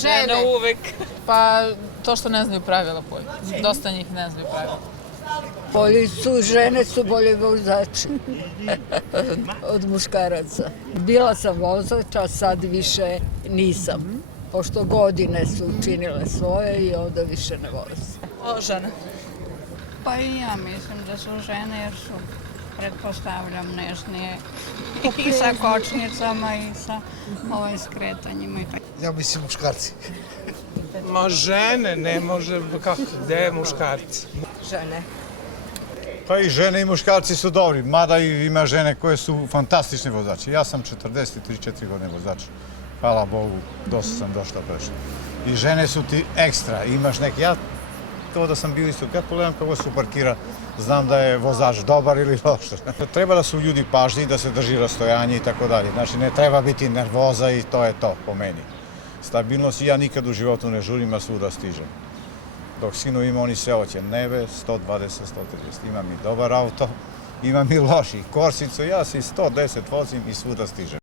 Žene uvek. Pa to što ne znaju pravila polja. Dosta njih ne znaju pravila. Bolji su, žene su bolji vozači od muškaraca. Bila sam vozač, a sad više nisam. Pošto godine su učinile svoje i onda više ne voze. Žene. Pa i ja mislim da su žene jer su, pretpostavljam, nežnije i sa kočnicama i sa ovim skretanjima. Ja mislim muškarci. Ma žene, ne može, kako, gde je muškarci? Žene. Pa i žene i muškarci su dobri, mada i ima žene koje su fantastični vozači. Ja sam 43-4 godine vozač. Hvala Bogu, dosta sam došla prešla. I žene su ti ekstra, imaš neki, ja to da sam bio isto, kad pogledam kako se parkira, znam da je vozač dobar ili loš. Treba da su ljudi pažljivi, da se drži rastojanje i tako dalje. Znači ne treba biti nervoza i to je to po meni. Stabilnost, ja nikad u životu ne žurim, a svuda stižem. Dok sinu ima, oni se hoće nebe, 120, 130. Imam i dobar auto, imam i loši. Korsicu, ja se 110 vozim i svuda stižem.